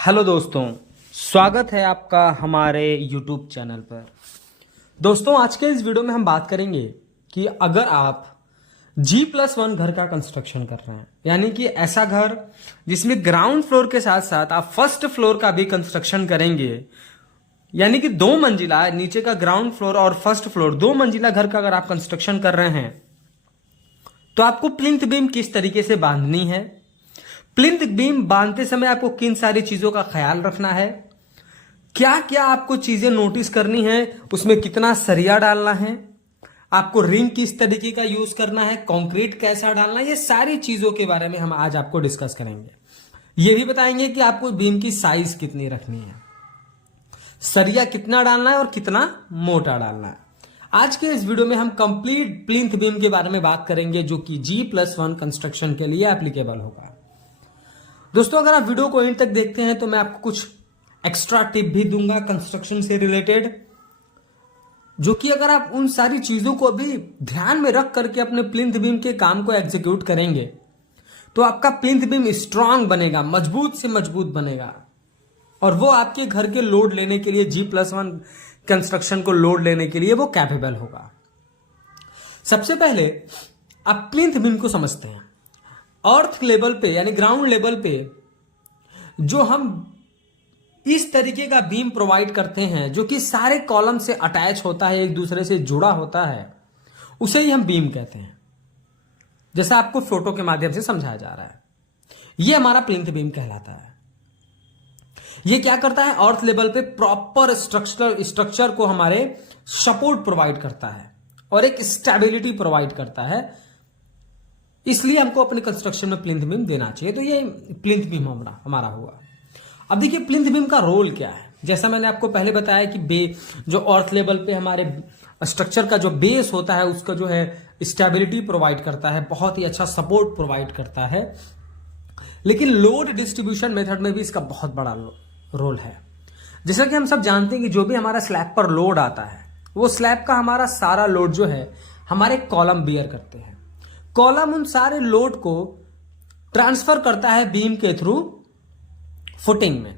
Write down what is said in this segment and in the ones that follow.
Hello दोस्तों, स्वागत है आपका हमारे YouTube चैनल पर। दोस्तों, आज के इस वीडियो में हम बात करेंगे कि अगर आप G+1 घर का कंस्ट्रक्शन कर रहे हैं, यानी कि ऐसा घर जिसमें ग्राउंड फ्लोर के साथ साथ आप फर्स्ट फ्लोर का भी कंस्ट्रक्शन करेंगे, यानी कि 2 मंजिला, नीचे का ग्राउंड फ्लोर और फर्स्ट फ्लोर 2 मंजिला घर का अगर आप कंस्ट्रक्शन कर रहे हैं तो आपको प्लिंथ बीम किस तरीके से बांधनी है, प्लिंथ बीम बांधते समय आपको किन सारी चीजों का ख्याल रखना है, क्या क्या आपको चीजें नोटिस करनी है, उसमें कितना सरिया डालना है, आपको रिंग किस तरीके का यूज करना है, कंक्रीट कैसा डालना है, ये सारी चीजों के बारे में हम आज आपको डिस्कस करेंगे। ये भी बताएंगे कि आपको बीम की साइज कितनी रखनी है, सरिया कितना डालना है और कितना मोटा डालना है। आज के इस वीडियो में हम कंप्लीट प्लिंथ बीम के बारे में बात करेंगे, जो कि G+1 कंस्ट्रक्शन के लिए एप्लीकेबल होगा। दोस्तों, अगर आप वीडियो को एंड तक देखते हैं तो मैं आपको कुछ एक्स्ट्रा टिप भी दूंगा कंस्ट्रक्शन से रिलेटेड, जो कि अगर आप उन सारी चीजों को भी ध्यान में रख करके अपने प्लिंथ बीम के काम को एग्जीक्यूट करेंगे तो आपका प्लिंथ बीम स्ट्रांग बनेगा, मजबूत से मजबूत बनेगा, और वो आपके घर के लोड लेने के लिए, G+1 कंस्ट्रक्शन को लोड लेने के लिए वो कैपेबल होगा। सबसे पहले आप प्लिंथ बीम को समझते हैं। अर्थ लेवल पे यानी ग्राउंड लेवल पे जो हम इस तरीके का बीम प्रोवाइड करते हैं, जो कि सारे कॉलम से अटैच होता है, एक दूसरे से जुड़ा होता है, उसे ही हम बीम कहते हैं, जैसा आपको फोटो के माध्यम से समझाया जा रहा है। यह हमारा प्लिंथ बीम कहलाता है। यह क्या करता है, अर्थ लेवल पे प्रॉपर स्ट्रक्चर को हमारे सपोर्ट प्रोवाइड करता है और एक स्टेबिलिटी प्रोवाइड करता है, इसलिए हमको अपने कंस्ट्रक्शन में प्लिंथ बीम देना चाहिए। तो ये प्लिंथ बीम हमारा हुआ। अब देखिए प्लिंथ बीम का रोल क्या है। जैसा मैंने आपको पहले बताया कि जो अर्थ लेवल पे हमारे स्ट्रक्चर का जो बेस होता है, उसका जो है स्टेबिलिटी प्रोवाइड करता है, बहुत ही अच्छा सपोर्ट प्रोवाइड करता है। लेकिन लोड डिस्ट्रीब्यूशन मेथड में भी इसका बहुत बड़ा रोल है। जैसा कि हम सब जानते हैं कि जो भी हमारा स्लैब पर लोड आता है, वो स्लैब का हमारा सारा लोड जो है हमारे कॉलम बियर करते हैं। कॉलम उन सारे लोड को ट्रांसफर करता है बीम के थ्रू फुटिंग में,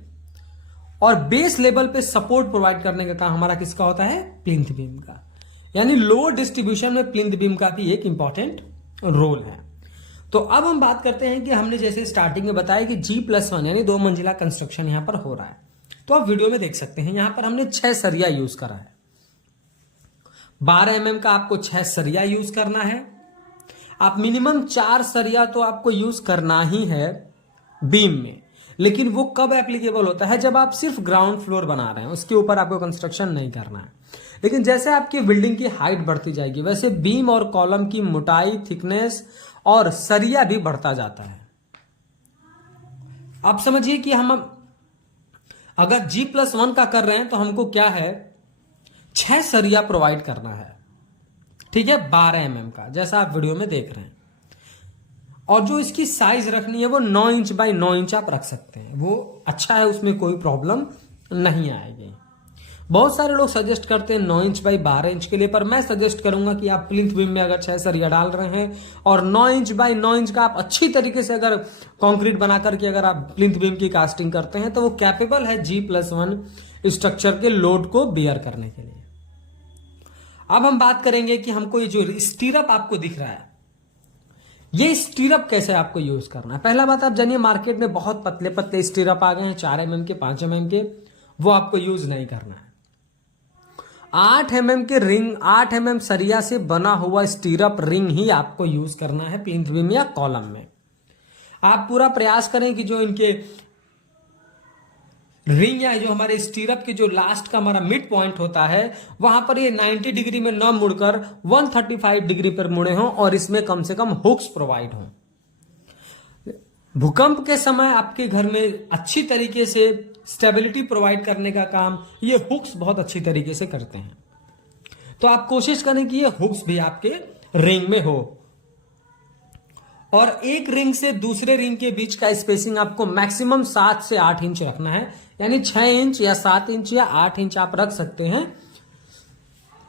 और बेस लेवल पे सपोर्ट प्रोवाइड करने का काम हमारा किसका होता है, प्लिंथ बीम का। यानी लोड डिस्ट्रीब्यूशन में प्लिंथ बीम का भी एक इंपॉर्टेंट रोल है। तो अब हम बात करते हैं कि हमने जैसे स्टार्टिंग में बताया कि G+1 यानी 2 मंजिला कंस्ट्रक्शन यहां पर हो रहा है। तो आप वीडियो में देख सकते हैं, यहां पर हमने 6 सरिया यूज करा है। 12 mm का आपको 6 सरिया यूज करना है। आप मिनिमम 4 सरिया तो आपको यूज करना ही है बीम में। लेकिन वो कब एप्लीकेबल होता है, जब आप सिर्फ ग्राउंड फ्लोर बना रहे हैं, उसके ऊपर आपको कंस्ट्रक्शन नहीं करना है। लेकिन जैसे आपकी बिल्डिंग की हाइट बढ़ती जाएगी, वैसे बीम और कॉलम की मोटाई, थिकनेस और सरिया भी बढ़ता जाता है। आप समझिए कि हम अगर G+1 का कर रहे हैं तो हमको क्या है, 6 सरिया प्रोवाइड करना है, ठीक है, 12 mm का, जैसा आप वीडियो में देख रहे हैं। और जो इसकी साइज रखनी है वो 9 इंच बाई 9 इंच आप रख सकते हैं, वो अच्छा है, उसमें कोई प्रॉब्लम नहीं आएगी। बहुत सारे लोग सजेस्ट करते हैं 9 इंच बाई 12 इंच के लिए, पर मैं सजेस्ट करूंगा कि आप प्लिंथ बीम में अगर 6 सरिया डाल रहे हैं और 9 इंच बाई 9 इंच का आप अच्छी तरीके से अगर कंक्रीट बना करके अगर आप प्लिंथ बीम की कास्टिंग करते हैं, तो वो कैपेबल है G+1 स्ट्रक्चर के लोड को बियर करने के लिए। अब हम बात करेंगे कि हमको ये जो स्टीरअप आपको दिख रहा है, ये स्टीरअप कैसे आपको यूज करना है। पहला बात, आप जानिए मार्केट में बहुत पतले पतले स्टीरअप आ गए हैं, 4 mm के, 5 mm के, वो आपको यूज नहीं करना है। 8 mm के रिंग, 8 mm सरिया से बना हुआ स्टीरअप रिंग ही आपको यूज करना है प्लिंथ बीम या कॉलम में। आप पूरा प्रयास करें कि जो इनके रिंग या जो हमारे स्टीरअप के जो लास्ट का हमारा मिड पॉइंट होता है, वहां पर ये 90 डिग्री में न मुड़कर 135 डिग्री पर मुड़े हों, और इसमें कम से कम हुक्स प्रोवाइड हों। भूकंप के समय आपके घर में अच्छी तरीके से स्टेबिलिटी प्रोवाइड करने का काम ये हुक्स बहुत अच्छी तरीके से करते हैं। तो आप कोशिश करें कि ये हुक्स भी आपके रिंग में हो, और एक रिंग से दूसरे रिंग के बीच का स्पेसिंग आपको मैक्सिमम 7 से 8 इंच रखना है। यानी 6 इंच या 7 इंच या 8 इंच आप रख सकते हैं,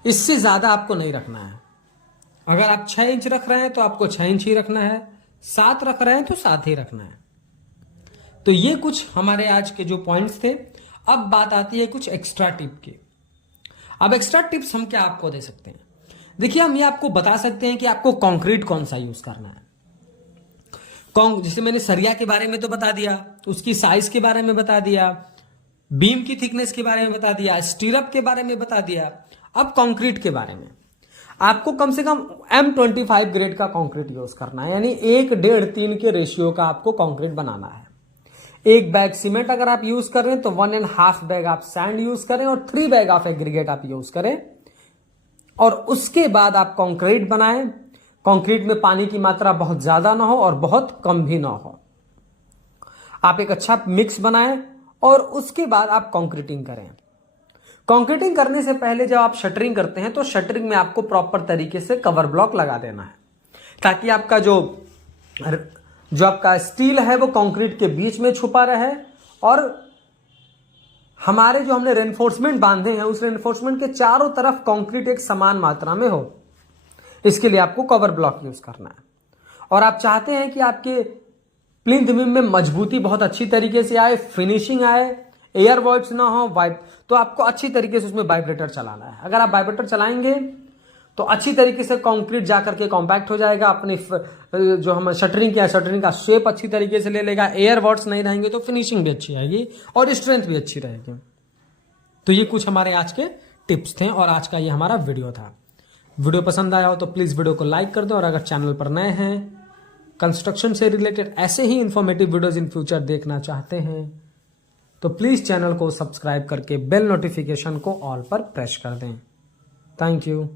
इससे ज्यादा आपको नहीं रखना है। अगर आप 6 इंच रख रहे हैं तो आपको 6 इंच ही रखना है, 7 रख रहे हैं तो 7 ही रखना है। तो ये कुछ हमारे आज के जो पॉइंट्स थे। अब बात आती है कुछ एक्स्ट्रा टिप की। अब एक्स्ट्रा टिप्स हम क्या आपको दे सकते हैं? देखिए, हम ये आपको बता सकते हैं कि आपको कंक्रीट कौन सा यूज करना है। जैसे मैंने सरिया के बारे में तो बता दिया, उसकी साइज के बारे में बता दिया, बीम की थिकनेस के बारे में बता दिया, स्टीरअप के बारे में बता दिया। अब कंक्रीट के बारे में आपको कम से कम M25 ग्रेड का कंक्रीट यूज करना है, यानी 1:3 के रेशियो का आपको कंक्रीट बनाना है। 1 बैग सीमेंट अगर आप यूज कर रहे हैं तो 1.5 बैग आप सैंड यूज करें और 3 बैग ऑफ एग्रीगेट आप यूज करें, और उसके बाद आप कंक्रीट बनाएं। कंक्रीट में पानी की मात्रा बहुत ज्यादा ना हो और बहुत कम भी ना हो। आप एक अच्छा मिक्स बनाएं और उसके बाद आप कंक्रीटिंग करें। कंक्रीटिंग करने से पहले जब आप शटरिंग करते हैं तो शटरिंग में आपको प्रॉपर तरीके से कवर ब्लॉक लगा देना है, ताकि आपका जो आपका स्टील है वो कंक्रीट के बीच में छुपा रहे, और हमारे जो हमने रेनफोर्समेंट बांधे हैं उस रेनफोर्समेंट के चारों तरफ कंक्रीट एक समान मात्रा में हो। इसके लिए आपको कवर ब्लॉक यूज करना है। और आप चाहते हैं कि आपके प्लिंथ बीम में मजबूती बहुत अच्छी तरीके से आए, फिनिशिंग आए, एयर वॉइड्स ना हो, तो आपको अच्छी तरीके से उसमें वाइब्रेटर चलाना है। अगर आप वाइब्रेटर चलाएंगे तो अच्छी तरीके से कंक्रीट जाकर के कॉम्पैक्ट हो जाएगा, अपनी जो हम शटरिंग किया शटरिंग का शेप अच्छी तरीके से ले लेगा, एयर वॉइड्स नहीं रहेंगे तो फिनिशिंग भी अच्छी आएगी और स्ट्रेंथ भी अच्छी रहेगी। तो ये कुछ हमारे आज के टिप्स थे और आज का ये हमारा वीडियो था। वीडियो पसंद आया हो तो प्लीज वीडियो को लाइक कर दो, और अगर चैनल पर नए हैं, कंस्ट्रक्शन से रिलेटेड ऐसे ही इंफॉर्मेटिव वीडियोज इन फ्यूचर देखना चाहते हैं तो प्लीज चैनल को सब्सक्राइब करके बेल नोटिफिकेशन को ऑल पर प्रेस कर दें। Thank you.